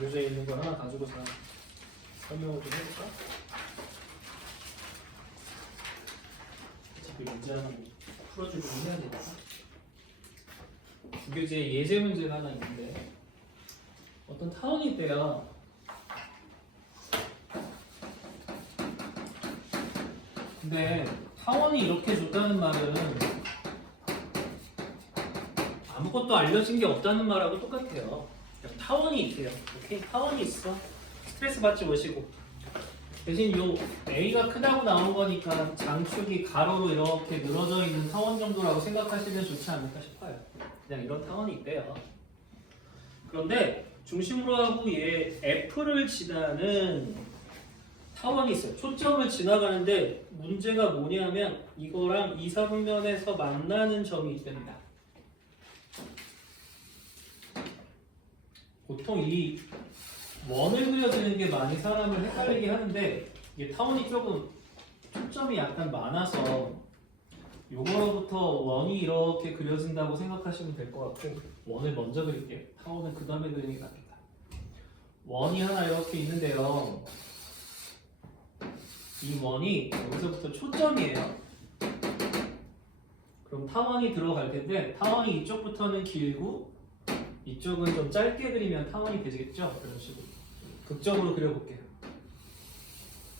교재에 있는 걸 하나 가지고서 설명을 좀 해볼까? 어차피 문제는 풀어주고 해야 되니까. 구교재에 예제 문제가 하나 있는데 어떤 타원이 있대요. 근데 타원이 이렇게 줬다는 말은 아무것도 알려진 게 없다는 말하고 똑같아요. 그냥 타원이 있대요. 오케이? 타원이 있어. 스트레스 받지 마시고. 대신 요 A가 크다고 나온 거니까 장축이 가로로 이렇게 늘어져 있는 타원 정도라고 생각하시면 좋지 않을까 싶어요. 그냥 이런 타원이 있대요. 그런데 중심으로 하고 얘 F를 지나는 타원이 있어요. 초점을 지나가는데 문제가 뭐냐면 이거랑 이사분면에서 만나는 점이 있답니다. 보통 이 원을 그려주는 게 많이 사람을 헷갈리게 하는데 이게 타원이 조금 초점이 약간 많아서 요거로부터 원이 이렇게 그려진다고 생각하시면 될 것 같고 원을 먼저 그릴게요. 타원은 그 다음에 그리는 게 낫겠다. 원이 하나 이렇게 있는데요. 이 원이 여기서부터 초점이에요. 그럼 타원이 들어갈 텐데 타원이 이쪽부터는 길고 이쪽은 좀 짧게 그리면 타원이 되겠죠? 이런 식으로 극적으로 그려볼게요.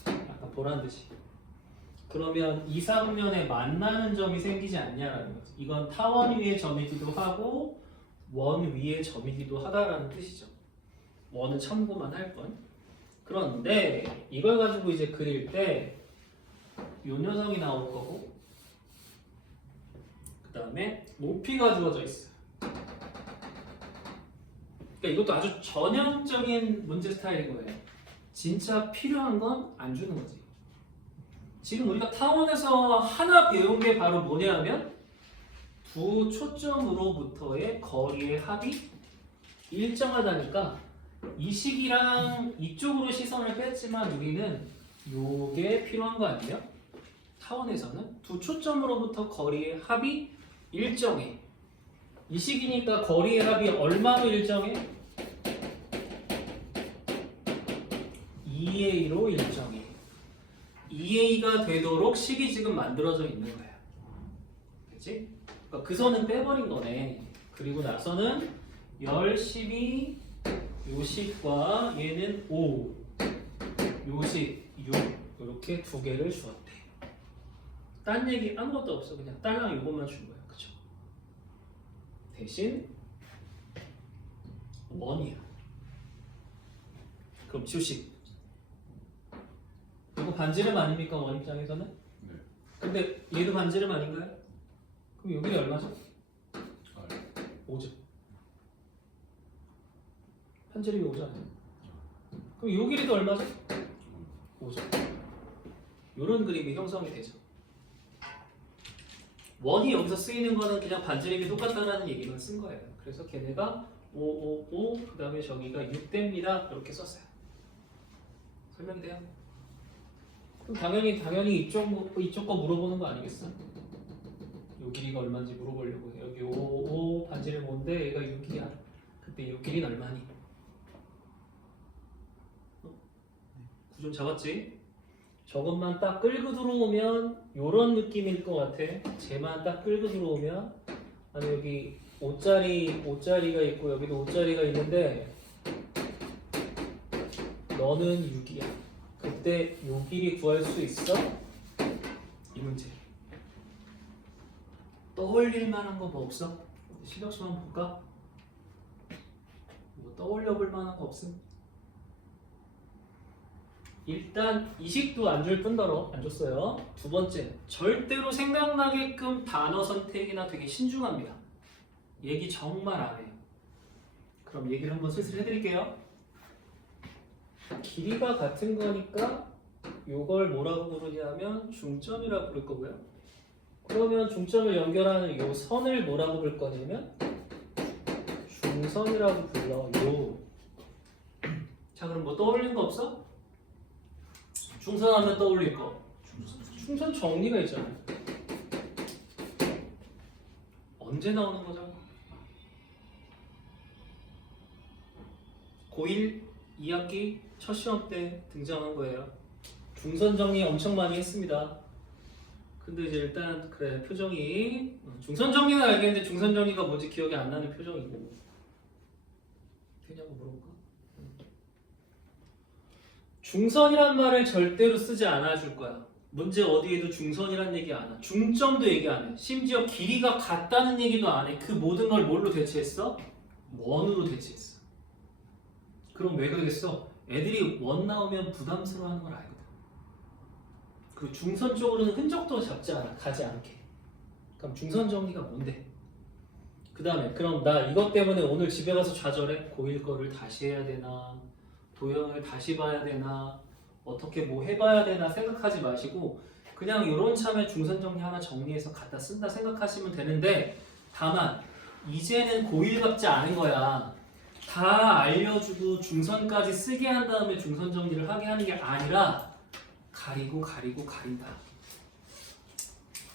약간 보란듯이. 그러면 이사분면에 만나는 점이 생기지 않냐라는 거죠. 이건 타원 위의 점이기도 하고 원 위의 점이기도 하다라는 뜻이죠. 원은 참고만 할 뿐. 그런데 이걸 가지고 이제 그릴 때 요 녀석이 나올 거고 그 다음에 높이가 주어져 있어요. 그러니까 이것도 아주 전형적인 문제 스타일인 거예요. 진짜 필요한 건 안 주는 거지. 지금 우리가 타원에서 하나 배운 게 바로 뭐냐면 두 초점으로부터의 거리의 합이 일정하다니까 이 식이랑 이쪽으로 시선을 뺐지만 우리는 요게 필요한 거 아니에요? 타원에서는 두 초점으로부터 거리의 합이 일정해. 이 식이니까 거리의 합이 얼마로 일정해? 2a로 일정해. 2a가 되도록 식이 지금 만들어져 있는 거야. 그치? 그러니까 그 선은 빼버린 거네. 그리고 나서는 10, 12, 요 식과 얘는 5, 요 식 6 이렇게 두 개를 주었대. 딴 얘기 아무것도 없어. 그냥 딸랑 이것만 준 거야. 그쵸? 대신 원이야. 그럼 주식. 이거 반지름 아닙니까? 원 입장에서는? 네. 근데 얘도 반지름 아닌가요? 그럼 여기 얼마죠? 5죠. 반지름이 5잖아요. 그럼 요 길이도 얼마죠? 5죠. 요런 그림이 형성이 되죠. 원이 여기서 쓰이는 거는 그냥 반지름이 똑같다라는 얘기만 쓴 거예요. 그래서 걔네가 5, 5, 5, 그 다음에 저기가 6대입니다. 이렇게 썼어요. 설명돼요? 그럼 당연히 이쪽 거 물어보는 거 아니겠어? 요 길이가 얼마인지 물어보려고 해요. 여기 5 반지름 5인데 얘가 6이야. 그때 요 길이는 얼마니? 구좀 잡았지? 저것만 딱 끌고 들어오면 요런 느낌일 것 같아. 쟤만 딱 끌고 들어오면 아니 여기 5자리가 있고 여기도 5자리가 있는데 너는 6이야. 그때 요 길이 구할 수 있어? 이 문제. 떠올릴 만한 거 뭐 없어? 실력 좀 한번 볼까? 뭐 떠올려 볼 만한 거 없음? 일단 이식도 안 줄 뿐더러 안 줬어요. 두 번째, 절대로 생각나게끔 단어 선택이나 되게 신중합니다. 얘기 정말 안 해요. 그럼 얘기를 한번 슬슬 해드릴게요. 길이가 같은 거니까 요걸 뭐라고 부르냐면 중점이라고 부를 거고요. 그러면 중점을 연결하는 요 선을 뭐라고 부를 거냐면 중선이라고 불러요. 자, 그럼 뭐 떠올리는 거 없어? 중선하면 떠올릴 거. 중선 정리가 있잖아요. 언제 나오는 거죠? 고1 2학기 첫 시험 때 등장한 거예요. 중선 정리 엄청 많이 했습니다. 근데 이제 일단 그래 표정이 중선 정리는 알겠는데 중선 정리가 뭔지 기억이 안 나는 표정이고 되냐고 물어볼까? 중선이란 말을 절대로 쓰지 않아 줄 거야. 문제 어디에도 중선이란 얘기 안 해. 중점도 얘기 안 해. 심지어 길이가 같다는 얘기도 안 해. 그 모든 걸 뭘로 대체했어? 원으로 대체했어. 그럼 왜 그러겠어? 애들이 원 나오면 부담스러워하는 걸 알거든. 그리고 중선 쪽으로는 흔적도 잡지 않아. 가지 않게. 그럼 중선 정리가 뭔데? 그 다음에 그럼 나 이것 때문에 오늘 집에 가서 좌절해? 고1 거를 다시 해야 되나? 도형을 다시 봐야 되나? 어떻게 뭐 해봐야 되나 생각하지 마시고 그냥 이런 참에 중선 정리 하나 정리해서 갖다 쓴다 생각하시면 되는데 다만 이제는 고1 같지 않은 거야. 다 알려주고 중선까지 쓰게 한 다음에 중선 정리를 하게 하는 게 아니라 가리고 가린다.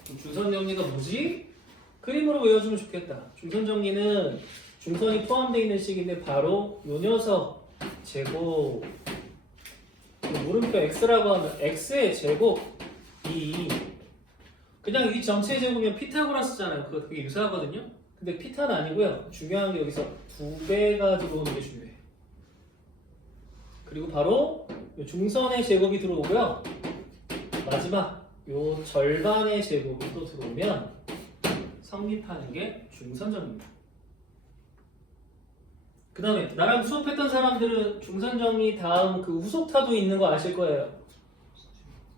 중선 정리가 뭐지? 그림으로 외워주면 좋겠다. 중선 정리는 중선이 포함되어 있는 식인데 바로 요 녀석 제곱 물음표 x라고 하면 x의 제곱 이 그냥 이 전체 제곱이면 피타고라스잖아요. 그게 유사하거든요. 근데 피타는 아니고요. 중요한 게 여기서 2배가 들어오는 게 중요해. 그리고 바로 중선의 제곱이 들어오고요. 마지막 요 절반의 제곱이 또 들어오면 성립하는 게 중선정리입니다. 그 다음에 나랑 수업했던 사람들은 중선정리 다음 그 후속타도 있는 거 아실 거예요.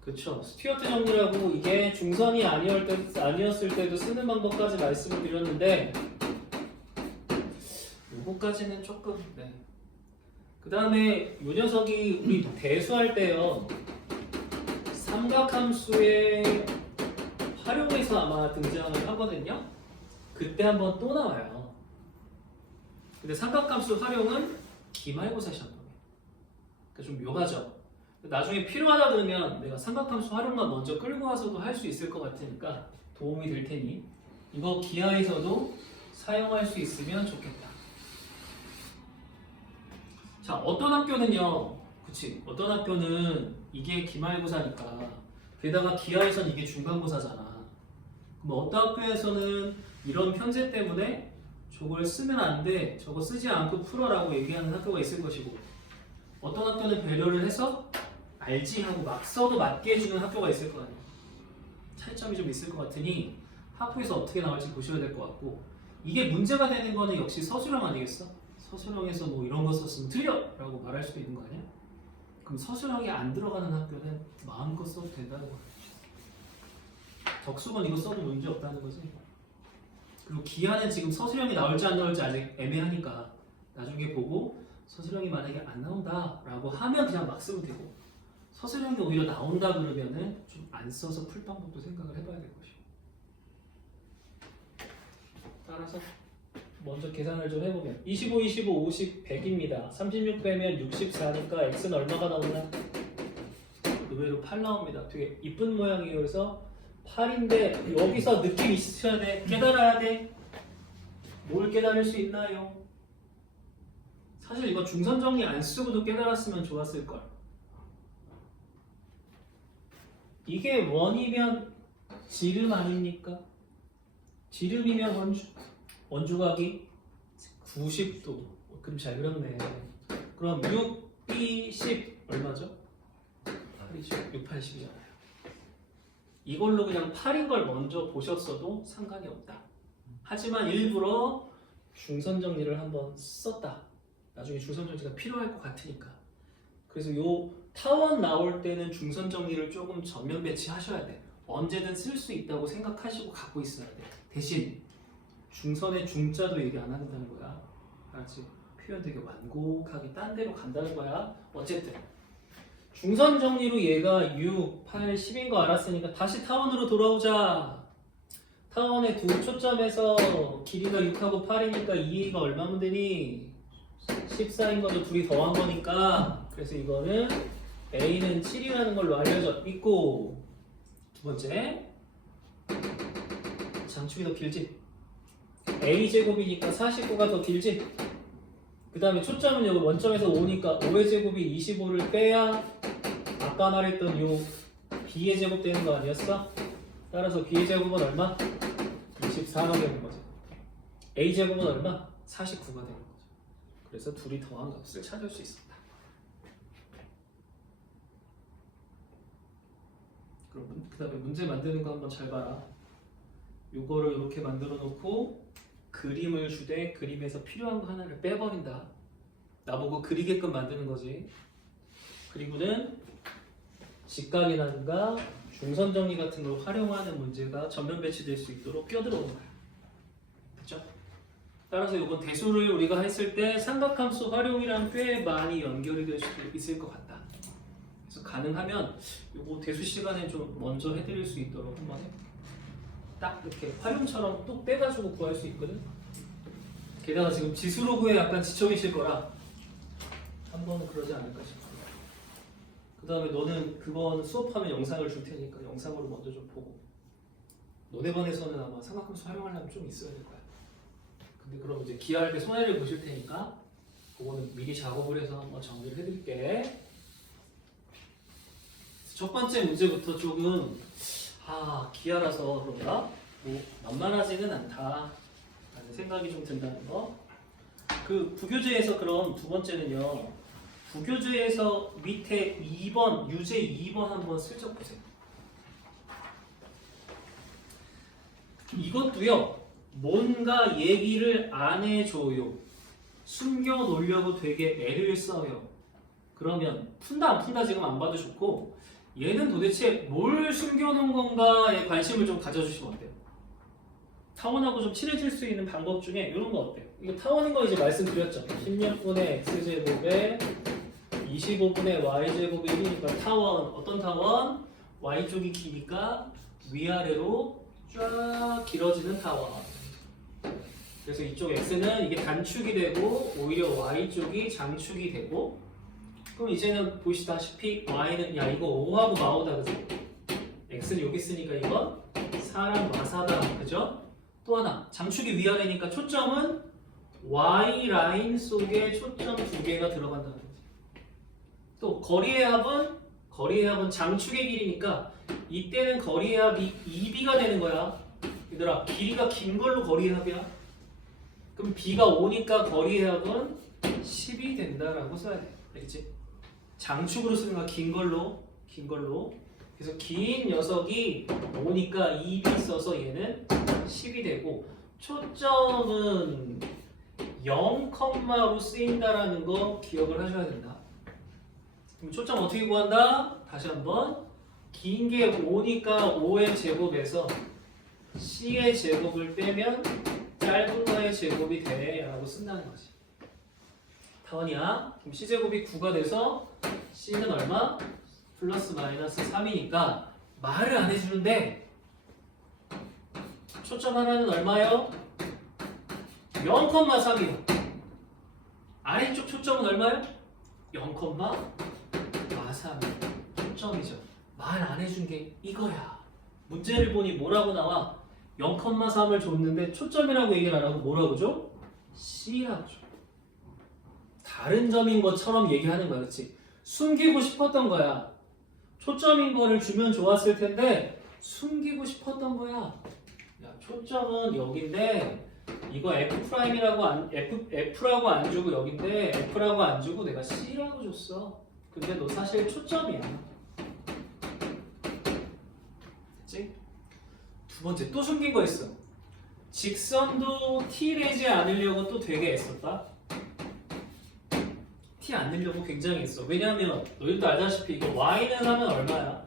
그쵸. 스튜어트 정리라고 이게 중선이 아니었을 때도 쓰는 방법까지 말씀을 드렸는데 요거까지는 조금 네. 그 다음에 요 녀석이 우리 대수할 때요 삼각함수에 활용해서 아마 등장을 하거든요. 그때 한번 또 나와요. 근데 삼각함수 활용은 기말고사 시험에 그러니까 좀 묘하죠. 나중에 필요하다 그러면 내가 삼각함수 활용만 먼저 끌고 와서도 할 수 있을 것 같으니까 도움이 될 테니 이거 기하에서도 사용할 수 있으면 좋겠다. 자, 어떤 학교는요, 그치? 어떤 학교는 이게 기말고사니까 게다가 기하에선 이게 중간고사잖아. 그럼 어떤 학교에서는 이런 편제 때문에 저걸 쓰면 안 돼, 저거 쓰지 않고 풀어라고 얘기하는 학교가 있을 것이고 어떤 학교는 배려를 해서 알지 하고 막 써도 맞게 해주는 학교가 있을 거 아니야. 차이점이 좀 있을 것 같으니 학교에서 어떻게 나올지 보셔야 될 것 같고 이게 문제가 되는 거는 역시 서술형 아니겠어? 서술형에서 뭐 이런 거 썼으면 틀려! 라고 말할 수도 있는 거 아니야? 그럼 서술형이 안 들어가는 학교는 마음껏 써도 된다는 거야. 적수건 이거 써도 문제 없다는 거지. 그리고 기하는 지금 서술형이 나올지 안 나올지 아직 애매하니까 나중에 보고 서술형이 만약에 안 나온다 라고 하면 그냥 막 쓰면 되고 서술형이 오히려 나온다 그러면은 좀 안 써서 풀 방법도 생각을 해봐야 될 것이고 따라서 먼저 계산을 좀 해보면 25, 25, 50, 100입니다. 36 빼면 64니까 x는 얼마가 나오나? 의외로 8 나옵니다. 되게 이쁜 모양이에요. 그래서 8인데 여기서 느낌 있으셔야 돼. 깨달아야 돼. 뭘 깨달을 수 있나요? 사실 이거 중선 정리 안 쓰고도 깨달았으면 좋았을걸. 이게 원이면 지름 아닙니까? 지름이면 원주각이 90도. 그럼 잘 그렸네. 그럼 6, 2, 10 얼마죠? 8이죠. 6, 8, 10이잖아요. 이걸로 그냥 8인 걸 먼저 보셨어도 상관이 없다. 하지만 일부러 중선 정리를 한번 썼다. 나중에 중선 정리가 필요할 것 같으니까. 그래서 요 타원 나올 때는 중선 정리를 조금 전면 배치하셔야 돼. 언제든 쓸 수 있다고 생각하시고 갖고 있어야 돼. 대신 중선의 중자도 얘기 안 한다는 거야. 알았지? 표현 되게 완곡하게 딴 데로 간다는 거야. 어쨌든 중선 정리로 얘가 6, 8, 10인 거 알았으니까 다시 타원으로 돌아오자. 타원의 두 초점에서 길이가 6하고 8이니까 2가 얼마면 되니? 14인 거죠. 둘이 더한 거니까. 그래서 이거는 A는 7이라는 걸로 알려져 있고 두 번째 장축이 더 길지? A제곱이니까 49가 더 길지? 그 다음에 초점은 여기 원점에서 5니까 5의 제곱이 25를 빼야 아까 말했던 요 b의 제곱 되는 거 아니었어? 따라서 b의 제곱은 얼마? 24가 되는 거죠. a 제곱은 얼마? 49가 되는 거죠. 그래서 둘이 더한 값을 찾을 수 있습니다. 그럼 그 다음에 문제 만드는 거 한번 잘 봐라. 요거를 이렇게 만들어 놓고 그림을 주되 그림에서 필요한 거 하나를 빼버린다. 나보고 그리게끔 만드는 거지. 그리고는 직각이라든가 중선 정리 같은 걸 활용하는 문제가 전면 배치될 수 있도록 껴들어오는 거야. 그렇죠? 따라서 이번 대수를 우리가 했을 때 삼각함수 활용이랑 꽤 많이 연결이 될 수도 있을 것 같다. 그래서 가능하면 이거 대수 시간에 좀 먼저 해드릴 수 있도록 한번 해볼게요. 딱 이렇게 활용처럼 뚝 떼가지고 구할 수 있거든. 게다가 지금 지수로 구해 약간 지쳐 계실 거라 한 번은 그러지 않을까 싶어요. 그 다음에 너는 그건 수업하면 영상을 줄 테니까 영상으로 먼저 좀 보고 너네반에서는 아마 삼각함수 활용하려면 좀 있어야 될 거야. 근데 그럼 이제 기하할 때 손해를 보실 테니까 그거는 미리 작업을 해서 한번 정리를 해드릴게. 첫 번째 문제부터 조금 기하라서 그런가? 뭐 만만하지는 않다 라는 생각이 좀 든다는 거. 그 부교재에서 그럼 두 번째는요. 부교재에서 밑에 2번, 유제 2번 한번 슬쩍 보세요. 이것도요. 뭔가 얘기를 안 해줘요. 숨겨놓으려고 되게 애를 써요. 그러면 푼다 안 푼다 지금 안 봐도 좋고 얘는 도대체 뭘 숨겨놓은 건가에 관심을 좀 가져주시면 어때요? 타원하고 좀 친해질 수 있는 방법 중에 이런 거 어때요? 이거 타원인 거 이제 말씀드렸죠. 16분의 x제곱에 25분의 y제곱이 1이니까 타원, 어떤 타원? y쪽이 기니까 위아래로 쫙 길어지는 타원. 그래서 이쪽 x는 이게 단축이 되고 오히려 y쪽이 장축이 되고 그럼 이제는 보시다시피 y는 야 이거 5하고 마오다 그죠? x는 여기 있으니까 이건 사랑 마사다 그죠? 또 하나 장축이 위아래니까 초점은 y 라인 속에 초점 두 개가 들어간다는 거지. 또 거리의 합은 장축의 길이니까 이때는 거리의 합이 2b가 되는 거야. 얘들아 길이가 긴 걸로 거리의 합이야. 그럼 b가 5니까 거리의 합은 10이 된다라고 써야 돼. 알겠지? 장축으로 쓰는 거야. 긴 걸로. 그래서 긴 녀석이 5니까 2b 써서 얘는 10이 되고 초점은 0컴마로 쓰인다라는 거 기억을 하셔야 된다. 그럼 초점 어떻게 구한다? 다시 한번 긴 게 5니까 5의 제곱에서 c의 제곱을 빼면 짧은 거의 제곱이 돼 라고 쓴다는 거지. 타원이야. 그럼 c제곱이 9가 돼서 c는 얼마? 플러스 마이너스 3이니까 말을 안 해주는데 초점 하나는 얼마요? 0,3이요. 아래쪽 초점은 얼마요? 0,3 초점이죠. 말 안 해준 게 이거야. 문제를 보니 뭐라고 나와? 0,3을 줬는데 초점이라고 얘기를 안 하고 뭐라고 줘? C라고 줘. 다른 점인 것처럼 얘기하는 거야. 그렇지? 숨기고 싶었던 거야. 초점인 거를 주면 좋았을 텐데 숨기고 싶었던 거야. 야, 초점은 여긴데 이거 F라고 안 주고 여긴데 F라고 안 주고 내가 C라고 줬어. 근데 너 사실 초점이야. 됐지? 두 번째 또 숨긴 거 있어. 직선도 T 내지 않으려고 또 되게 애썼다. T 안 내려고 굉장히 했어. 왜냐하면 너희도 알다시피 이거 Y는 하면 얼마야?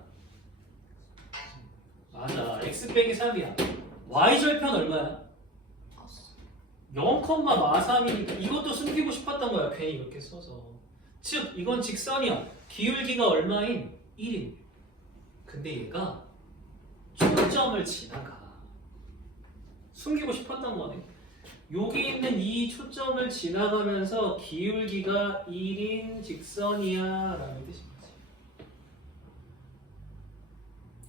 맞아. X 빼기 3이야. Y절편 얼마야? 0,43이니까 이것도 숨기고 싶었던 거야. 괜히 이렇게 써서. 즉 이건 직선이야. 기울기가 얼마인? 1인. 근데 얘가 초점을 지나가. 숨기고 싶었던 거네. 여기 있는 이 초점을 지나가면서 기울기가 1인 직선이야 라는 뜻인 거지.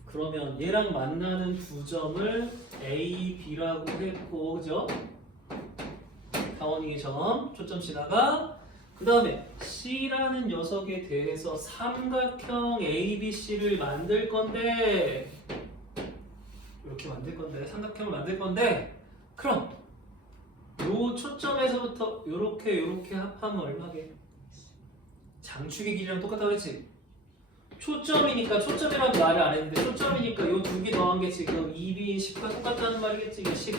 그러면 얘랑 만나는 두 점을 A, B라고 했고 그죠? 원위의 점 초점 지나가. 그 다음에 C라는 녀석에 대해서 삼각형 ABC를 만들 건데 이렇게 만들 건데 삼각형을 만들 건데 그럼 요 초점에서부터 요렇게 합하면 얼마게? 장축의 길이랑 똑같다고 그랬지? 초점이니까 초점이라는 말을 안 했는데 초점이니까 요 두 개 더한 게 지금 2B인 10과 똑같다는 말이겠지? 이게 10.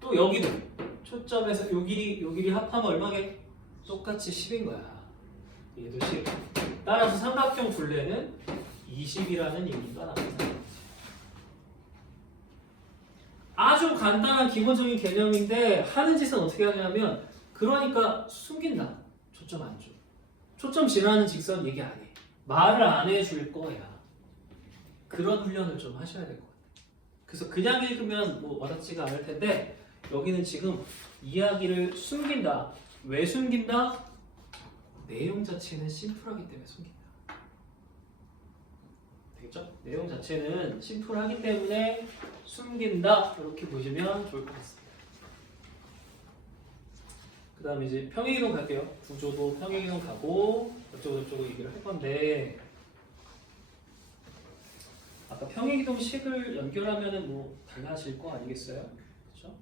또 여기도 초점에서 요 길이 합하면 얼마게? 똑같이 10인 거야. 얘도 10. 따라서 삼각형 둘레는 20이라는 얘기가 나옵니다. 아주 간단한 기본적인 개념인데 하는 짓은 어떻게 하냐면 그러니까 숨긴다. 초점 안 줘. 초점 지나는 직선 얘기 안 해. 말을 안 해줄 거야. 그런 훈련을 좀 하셔야 될 것 같아요. 그래서 그냥 읽으면 뭐 와닿지가 않을 텐데 여기는 지금 이야기를 숨긴다. 왜 숨긴다? 내용 자체는 심플하기 때문에 숨긴다. 되겠죠? 내용 자체는 심플하기 때문에 숨긴다. 이렇게 보시면 좋을 것 같습니다. 그 다음에 이제 평행이동 갈게요. 구조도 평행이동 가고 어쩌고 얘기를 할 건데 아까 평행이동식을 연결하면은 뭐 달라질 거 아니겠어요? 그렇죠?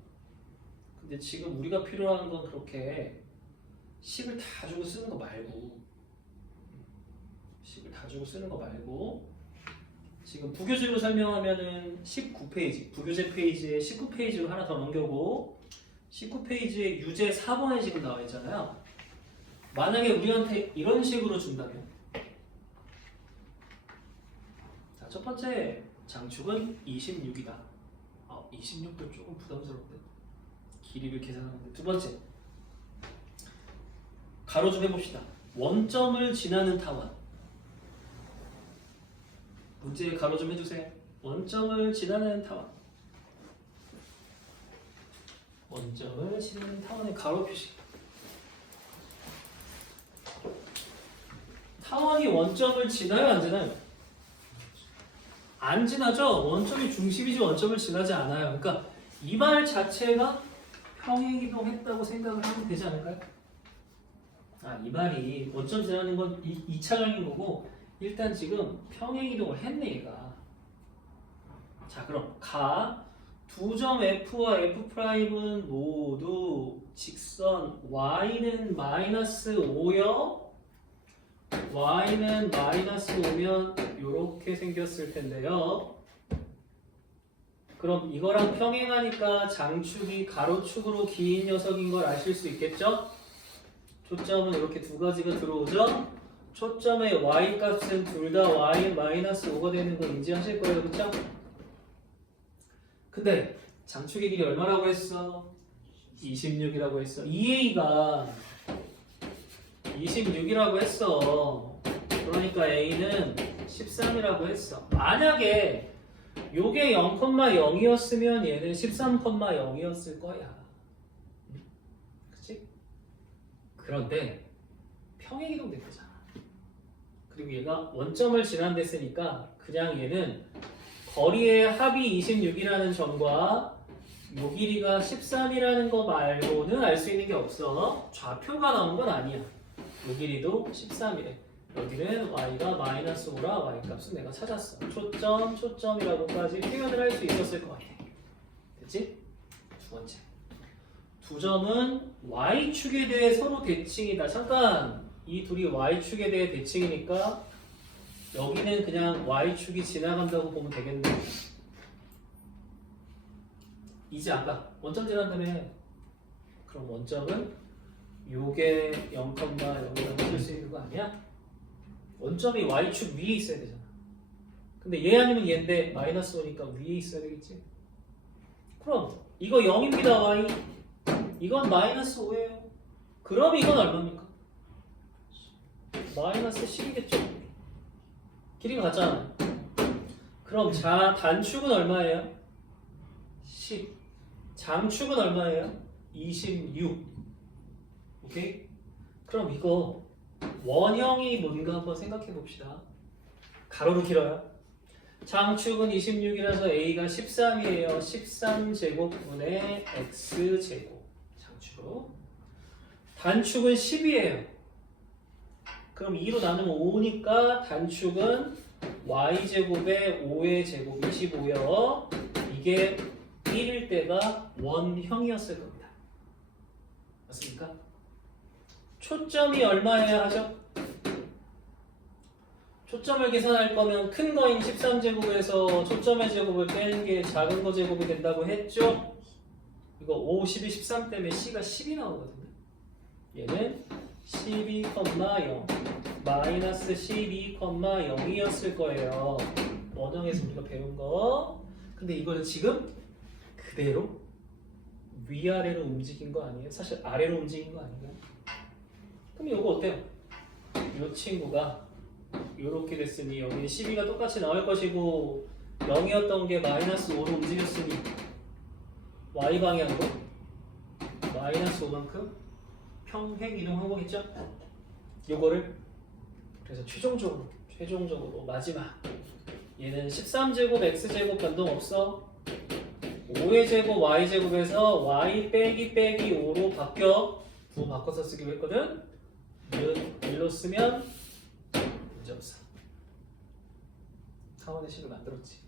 근데 지금 우리가 필요한 건 그렇게 식을 다 주고 쓰는 거 말고 지금 부교재로 설명하면은 19페이지 부교재 페이지에 19페이지로 하나 더 넘겨고 19페이지에 유제 4번에 지금 나와 있잖아요. 만약에 우리한테 이런 식으로 준다면 자, 첫 번째 장축은 26이다. 26도 조금 부담스럽대. 길이를 계산하는데 두 번째 가로 좀 해봅시다. 원점을 지나는 타원. 문제에 가로 좀 해주세요. 원점을 지나는 타원. 원점을 지나는 타원의 가로 표시. 타원이 원점을 지나요, 안 지나요? 안 지나죠? 원점이 중심이지 원점을 지나지 않아요. 그러니까 이 말 자체가 평행이동했다고 생각을 하면 되지 않을까요? 이 말이 원점 지나는 건 2차적인 거고 일단 지금 평행이동을 했네 얘가. 자 그럼 두 점 F와 F'은 모두 직선 Y는 마이너스 5요. Y는 마이너스 5면 이렇게 생겼을 텐데요. 그럼 이거랑 평행하니까 장축이 가로축으로 긴 녀석인 걸 아실 수 있겠죠? 초점은 이렇게 두 가지가 들어오죠? 초점의 y 값은 둘 다 y 마이너스 5가 되는 거 인지하실 거예요, 그쵸? 근데 장축의 길이 얼마라고 했어? 26이라고 했어. EA가 26이라고 했어. 그러니까 A는 13이라고 했어. 만약에 요게 0,0이었으면 얘는 13,0이었을 거야. 그치? 그런데 평행이동 됐잖아. 그리고 얘가 원점을 지난댔으니까 그냥 얘는 거리의 합이 26이라는 점과 요 길이가 13이라는 거 말고는 알 수 있는 게 없어. 좌표가 나온 건 아니야. 요 길이도 13이래. 여기는 y가 마이너스 5라 y 값은 내가 찾았어. 초점이라고까지 표현을 할 수 있었을 것 같아. 됐지? 두 번째. 두 점은 y축에 대해 서로 대칭이다. 잠깐! 이 둘이 y축에 대해 대칭이니까 여기는 그냥 y축이 지나간다고 보면 되겠네. 이제 아까 원점 지난다며. 그럼 원점은 요게 0,0이라고 쓸 수 있는 거 아니야? 원점이 y축 위에 있어야 되잖아. 근데 얘 아니면 얘인데 마이너스 5니까 위에 있어야 되겠지? 그럼 이거 0입니다 y. 이건 마이너스 5예요. 그럼 이건 얼마입니까? 마이너스 10이겠죠? 길이가 같잖아. 그럼 단축은 얼마예요? 10. 장축은 얼마예요? 26. 오케이? 그럼 이거 원형이 뭔가 한번 생각해 봅시다. 가로로 길어요. 장축은 26이라서 A가 13이에요. 13제곱분의 X제곱. 단축. 단축은 10이에요. 그럼 2로 나누면 5니까 단축은 y제곱에 5의 제곱 25요. 이게 1일 때가 원형이었을 겁니다. 맞습니까? 초점이 얼마여야 하죠? 초점을 계산할 거면 큰 거인 13제곱에서 초점의 제곱을 빼는 게 작은 거 제곱이 된다고 했죠? 이거 5, 12, 13 때문에 C가 10이 나오거든요. 얘는 12,0 마이너스 12,0이었을 거예요. 원형에서 우리가 배운 거. 근데 이거는 지금 그대로 위아래로 움직인 거 아니에요? 사실 아래로 움직인 거 아니에요? 그럼 이거 어때요? 이 친구가 이렇게 됐으니 여기 12가 똑같이 나올 것이고 0이었던 게 마이너스 5로 움직였으니 y방향으로 마이너스 5만큼 평행 이동한 거겠죠? 요거를 그래서 최종적으로 마지막 얘는 13제곱 x제곱 변동 없어 5의 제곱 y제곱에서 y 빼기 5로 부호 바꿔서 쓰기로 했거든. 1로 쓰면 문제없어. 타원의 식을 만들었지.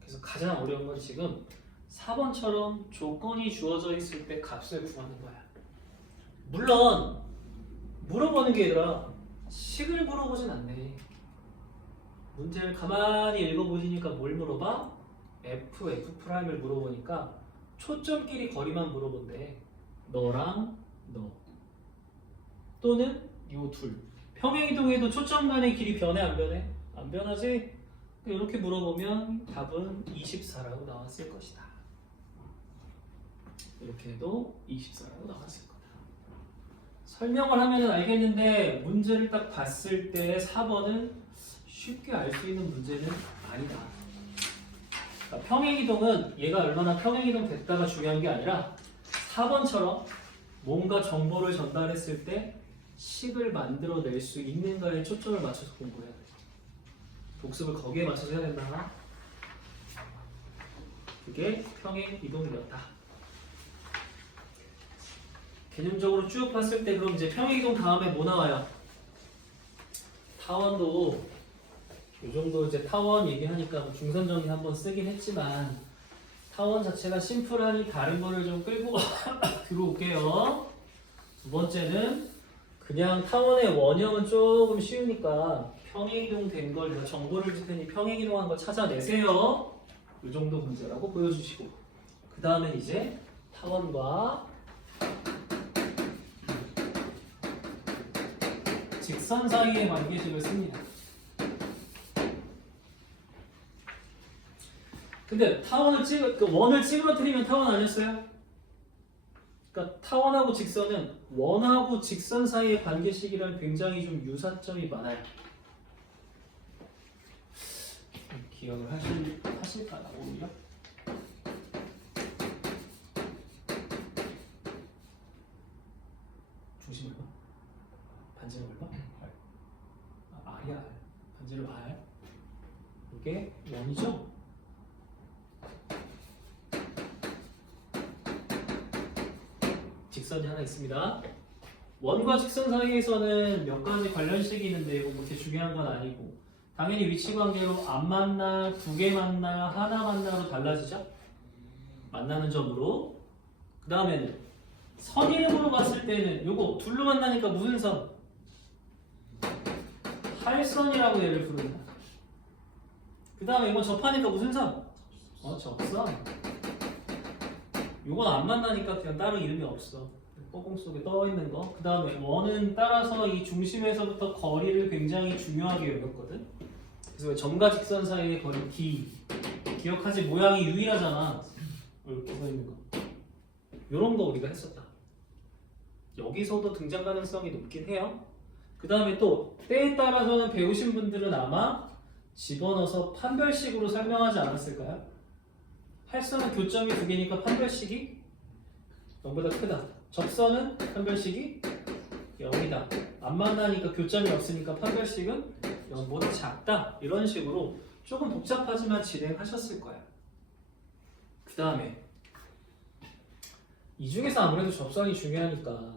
그래서 가장 어려운 건 지금 4번처럼 조건이 주어져 있을 때 값을 구하는 거야. 물론 물어보는 게 얘들아 식을 물어보진 않네. 문제를 가만히 읽어보시니까 뭘 물어봐? F'을 물어보니까 초점끼리 거리만 물어본대. 너랑 너 또는 요 둘. 평행이동에도 초점 간의 길이 변해 안 변해? 안 변하지? 이렇게 물어보면 답은 24라고 나왔을 것이다. 이렇게 해도 24라고 나왔을 거다. 설명을 하면 알겠는데 문제를 딱 봤을 때 4번은 쉽게 알 수 있는 문제는 아니다. 그러니까 평행이동은 얘가 얼마나 평행이동 됐다가 중요한 게 아니라 4번처럼 뭔가 정보를 전달했을 때 식을 만들어낼 수 있는가에 초점을 맞춰서 공부해야 돼. 복습을 거기에 맞춰서 해야 된다. 그게 평행이동이었다. 개념적으로 쭉 봤을 때 그럼 이제 평행이동 다음에 뭐 나와요? 타원도 이 정도 이제 타원 얘기하니까 뭐 중선 정리 한번 쓰긴 했지만 타원 자체가 심플하니 다른 거를 좀 끌고 들어올게요. 두 번째는 그냥 타원의 원형은 조금 쉬우니까 평행이동 된 걸 내가 정보를 줄 테니 평행이동한 거 찾아내세요. 이 정도 문제라고 보여주시고 그 다음에 이제 타원과 직선 사이의 관계식을 씁니다. 근데 타원을 원을 찌그러뜨리면 타원 아니었어요? 그러니까 타원하고 직선은 원하고 직선 사이의 관계식이랑 굉장히 좀 유사점이 많아요. 기억을 하실까요? 오히려? 중심 얼마? 반지름 얼마? R이야. 반지름 R. 이게 원이죠? 직선이 하나 있습니다. 원과 직선 사이에서는 몇 가지 관련식이 있는데 이거 그렇게 중요한 건 아니고 당연히 위치 관계로 안 만나, 두 개 만나, 하나 만나로 달라지죠? 만나는 점으로. 그 다음에는 선 이름으로 봤을 때는 요거 둘로 만나니까 무슨 선? 할선이라고 얘를 부른다. 그 다음에 이거 접하니까 무슨 선? 접선. 요건 안 만나니까 그냥 다른 이름이 없어. 허공 속에 떠 있는 거. 그 다음에 원은 따라서 이 중심에서부터 거리를 굉장히 중요하게 여겼거든. 그래서 점과 직선 사이의 거리 D. 기억하지? 모양이 유일하잖아. 이렇게 서 있는 거. 요런 거 우리가 했었다. 여기서도 등장 가능성이 높긴 해요. 그 다음에 또 때에 따라서는 배우신 분들은 아마 집어넣어서 판별식으로 설명하지 않았을까요? 할선은 교점이 두 개니까 판별식이 0보다 크다. 접선은 판별식이 0이다. 안 만나니까 교점이 없으니까 판별식은 0보다 작다. 이런 식으로 조금 복잡하지만 진행하셨을 거야. 그 다음에 이 중에서 아무래도 접선이 중요하니까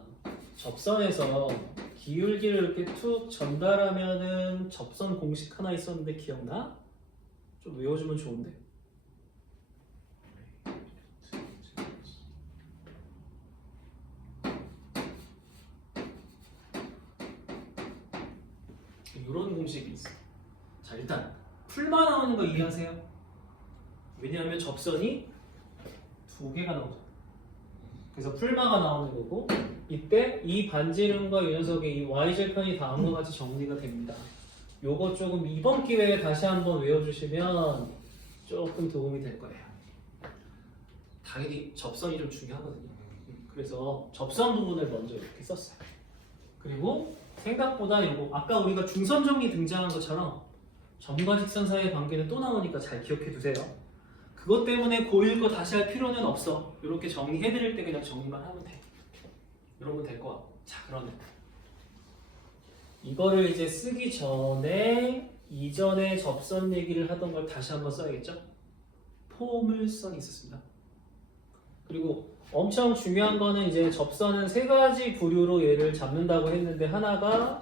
접선에서 기울기를 이렇게 툭 전달하면은 접선 공식 하나 있었는데 기억나? 좀 외워주면 좋은데. 이런 공식이 있어. 자, 일단 풀만 나오는 거 이해하세요? 왜냐하면 접선이 두 개가 나오잖아. 그래서 풀마가 나오는 거고, 이때 이 반지름과 이 녀석의 이 y절편이 다음과 같이 정리가 됩니다. 요거 조금 이번 기회에 다시 한번 외워주시면 조금 도움이 될 거예요. 당연히 접선이 좀 중요하거든요. 그래서 접선 부분을 먼저 이렇게 썼어요. 그리고 생각보다 요거 아까 우리가 중선 정리 등장한 것처럼 점과 직선 사이의 관계는 또 나오니까 잘 기억해 두세요. 그것 때문에 고1 거 다시 할 필요는 없어. 이렇게 정리해드릴 때 그냥 정리만 하면 돼. 이러면 될 것 같고. 자, 그러면 이거를 이제 쓰기 전에 이전에 접선 얘기를 하던 걸 다시 한번 써야겠죠? 포물선이 있었습니다. 그리고 엄청 중요한 거는 이제 접선은 세 가지 부류로 얘를 잡는다고 했는데, 하나가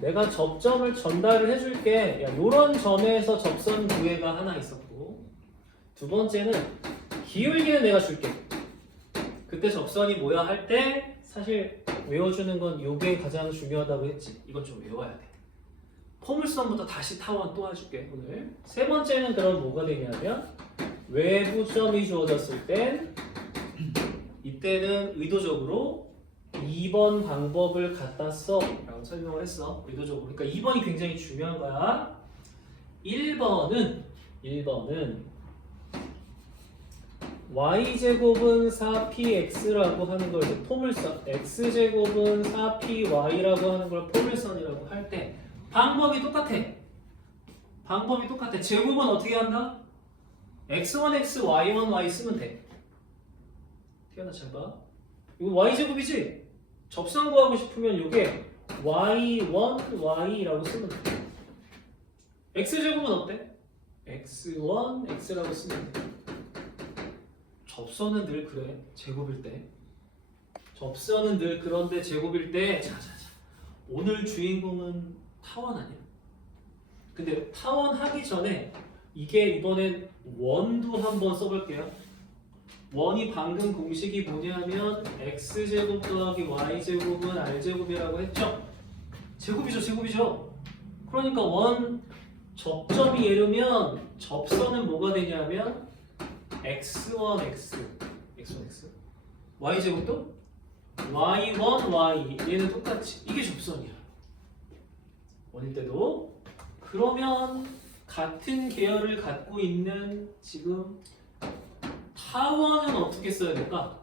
내가 접점을 전달을 해줄게. 야, 요런 점에서 접선 구애가 하나 있었고, 두 번째는 기울기는 내가 줄게. 그때 접선이 뭐야 할 때 사실 외워주는 건 요게 가장 중요하다고 했지. 이건 좀 외워야 돼. 포물선부터 다시 타원 또 해줄게 오늘. 세 번째는 그럼 뭐가 되냐면 외부점이 주어졌을 땐 이때는 의도적으로 2번 방법을 갖다 써 라고 설명을 했어. 의도적으로. 그러니까 2번이 굉장히 중요한 거야. 1번은 y제곱은 4px라고 하는 걸 이제 포물선, x제곱은 4py라고 하는 걸 포물선이라고 할 때 방법이 똑같아. 제곱은 어떻게 한다? x1x, y1y 쓰면 돼. 태연아 잘 봐. 이거 y제곱이지? 접선 구하고 싶으면 이게 y1y라고 쓰면 돼. x제곱은 어때? x1, x라고 쓰면 돼. 접선은 늘 그래. 제곱일 때. 접선은 늘 그런데 제곱일 때. 자자자. 오늘 주인공은 타원 아니야? 근데 타원 하기 전에 이게 이번엔 원도 한번 써볼게요. 원이 방금 공식이 뭐냐면 x제곱 더하기 y제곱은 r제곱이라고 했죠? 제곱이죠. 그러니까 원 접점이 예르면 접선은 뭐가 되냐면 x1x y제곱도 y1y 얘는 똑같이 이게 접선이야. 원일 때도. 그러면 같은 계열을 갖고 있는 지금 타원은 어떻게 써야 될까?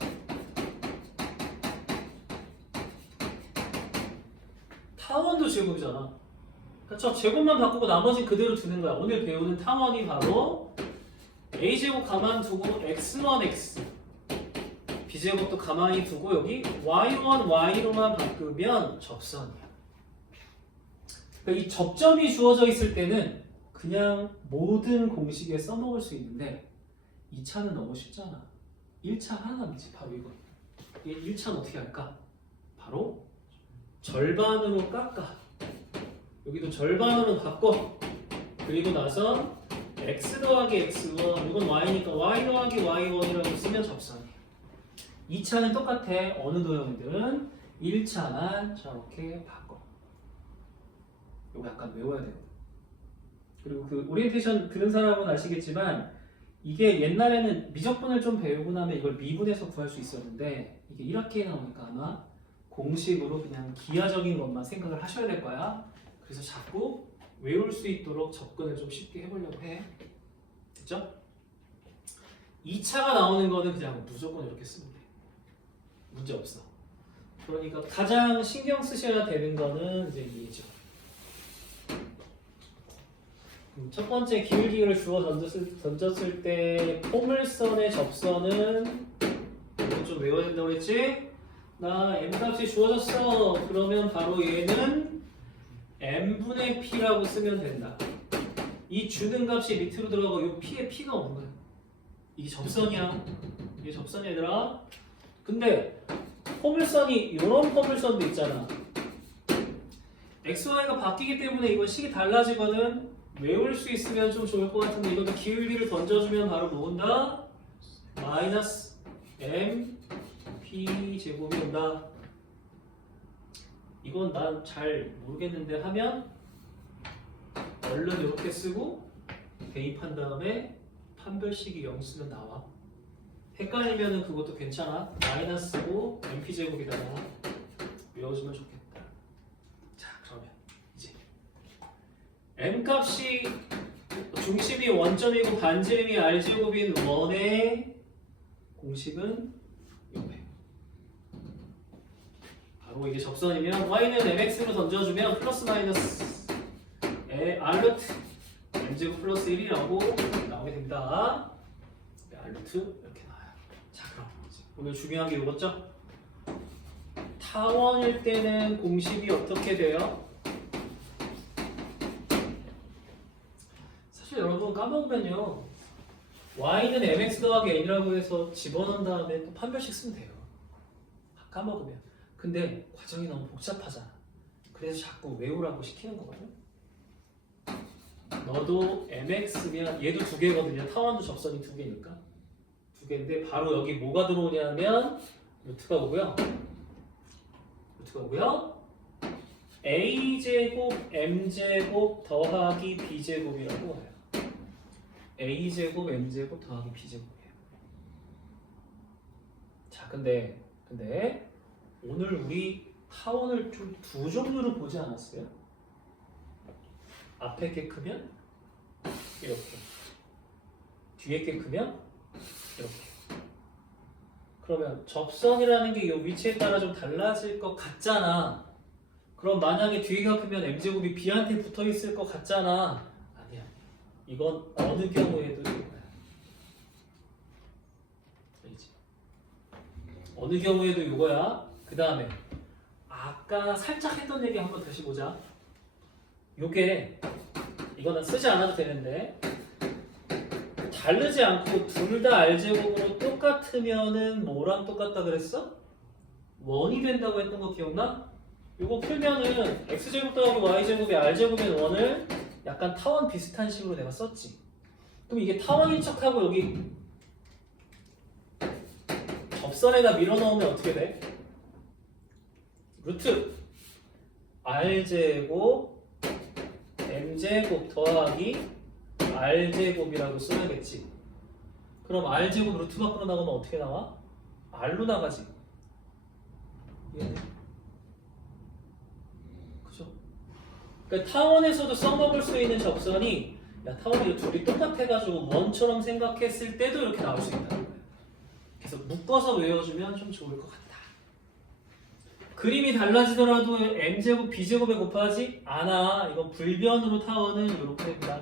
타원도 제곱이잖아. 그렇죠? 제곱만 바꾸고 나머지는 그대로 두는 거야. 오늘 배우는 타원이 바로 a제곱 가만 두고 x1x b제곱도 가만히 두고 여기 y1 y로만 바꾸면 접선이야. 그러니까 이 접점이 주어져 있을 때는 그냥 모든 공식에 써먹을 수 있는데 2차는 너무 쉽잖아. 1차 하나 남지. 바로 이거. 1차는 어떻게 할까? 바로 절반으로 깎아. 여기도 절반으로 바꿔. 그리고 나서 x 더하기 x1 이건 y니까 y 더하기 y1이라고 쓰면 접선이에요. 2차는 똑같아. 어느 도형이든 1차만 저렇게 바꿔. 이거 약간 외워야 돼요. 그리고 그 오리엔테이션 들은 사람은 아시겠지만 이게 옛날에는 미적분을 좀 배우고 나면 이걸 미분해서 구할 수 있었는데 이게 1학기에 나오니까 아마 공식으로 그냥 기하적인 것만 생각을 하셔야 될 거야. 그래서 자꾸 외울 수 있도록 접근을 좀 쉽게 해보려고 해. 됐죠? 2차가 나오는 거는 그냥 무조건 이렇게 쓰면 돼. 문제 없어. 그러니까 가장 신경 쓰셔야 되는 거는 이제 이죠. 첫 번째 기울기를 주어 던졌을 때 포물선의 접선은 이거 좀 외워야 된다고 그랬지? 나 m값이 주어졌어. 그러면 바로 얘는 m분의 p라고 쓰면 된다. 이 주는 값이 밑으로 들어가고 이 p에 p가 오는 거야. 이게 접선이야. 이게 접선이 얘들아. 근데 포물선이 이런 포물선도 있잖아. XY가 바뀌기 때문에 이건 식이 달라지거든. 외울 수 있으면 좀 좋을 것 같은데 이것도 기울기를 던져주면 바로 뭐 온다? 마이너스 m p 제곱이 온다. 이건 난 잘 모르겠는데 하면 얼른 이렇게 쓰고 대입한 다음에 판별식이 0 쓰면 나와. 헷갈리면은 그것도 괜찮아. 마이너스고 mp 제곱이다. 외워주면 좋겠다. 자, 그러면 이제 m 값이 중심이 원점이고 반지름이 r 제곱인 원의 공식은 요래. 바로 이게 접선이면 y는 mx로 던져주면 플러스 마이너스 r루트 m제곱 플러스 1이라고 나오게 됩니다. r루트 이렇게 나와요. 자, 그럼 오늘 중요한 게 이거죠? 타원일 때는 공식이 어떻게 돼요? 사실 여러분 까먹으면요, y는 mx 더하기 n이라고 해서 집어넣은 다음에 또 판별식 쓰면 돼요. 까먹으면. 근데 과정이 너무 복잡하잖아. 그래서 자꾸 외우라고 시키는 거거든. 너도 mx면 얘도 두 개거든요. 타원도 접선이 두 개니까. 두 개인데 바로 여기 뭐가 들어오냐면 루트가 오고요. a제곱 m제곱 더하기 b제곱이라고 해요. a제곱 m제곱 더하기 b제곱이에요. 자, 근데 오늘 우리 타원을 좀 두 종류로 보지 않았어요? 앞에 게 크면 이렇게, 뒤에 게 크면 이렇게. 그러면 접선이라는 게 이 위치에 따라 좀 달라질 것 같잖아. 그럼 만약에 뒤가 크면 m제곱이 b한테 붙어 있을 것 같잖아. 아니야. 이건 어느 경우에도 이거야. 알지? 어느 경우에도 이거야. 그 다음에 아까 살짝 했던 얘기 한번 다시 보자. 요게 이거는 쓰지 않아도 되는데 다르지 않고 둘 다 r제곱으로 똑같으면은 뭐랑 똑같다 그랬어? 원이 된다고 했던 거 기억나? 요거 풀면은 x제곱 더하기 y제곱이 r제곱인 원을 약간 타원 비슷한 식으로 내가 썼지. 그럼 이게 타원인 척하고 여기 접선에다 밀어넣으면 어떻게 돼? 루트 r제곱 m제곱 더하기 r제곱이라고 써야겠지. 그럼 r제곱 루트 밖으로 나가면 어떻게 나와? r로 나가지. 이해돼? 그죠? 그러니까 타원에서도 써먹을 수 있는 접선이, 야, 타원이 둘이 똑같아가지고 원처럼 생각했을 때도 이렇게 나올 수 있다는 거예요. 그래서 묶어서 외워주면 좀 좋을 것 같다. 그림이 달라지더라도 m제곱 b제곱에 곱하지 않아. 이건 불변으로 타원은 이렇게 됩니다.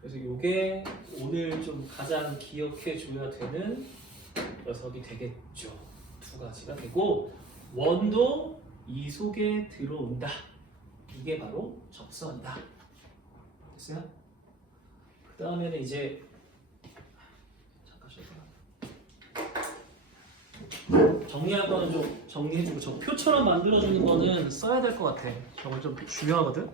그래서 이게 오늘 좀 가장 기억해 줘야 되는 녀석이 되겠죠. 두 가지가 되고, 원도 이 속에 들어온다. 이게 바로 접선이다. 됐어요? 그 다음에는 이제 잠깐 쉬어봐. 정리할 거는 좀 정리해주고, 저 표처럼 만들어주는 거는 써야 될 것 같아. 저거 좀 중요하거든.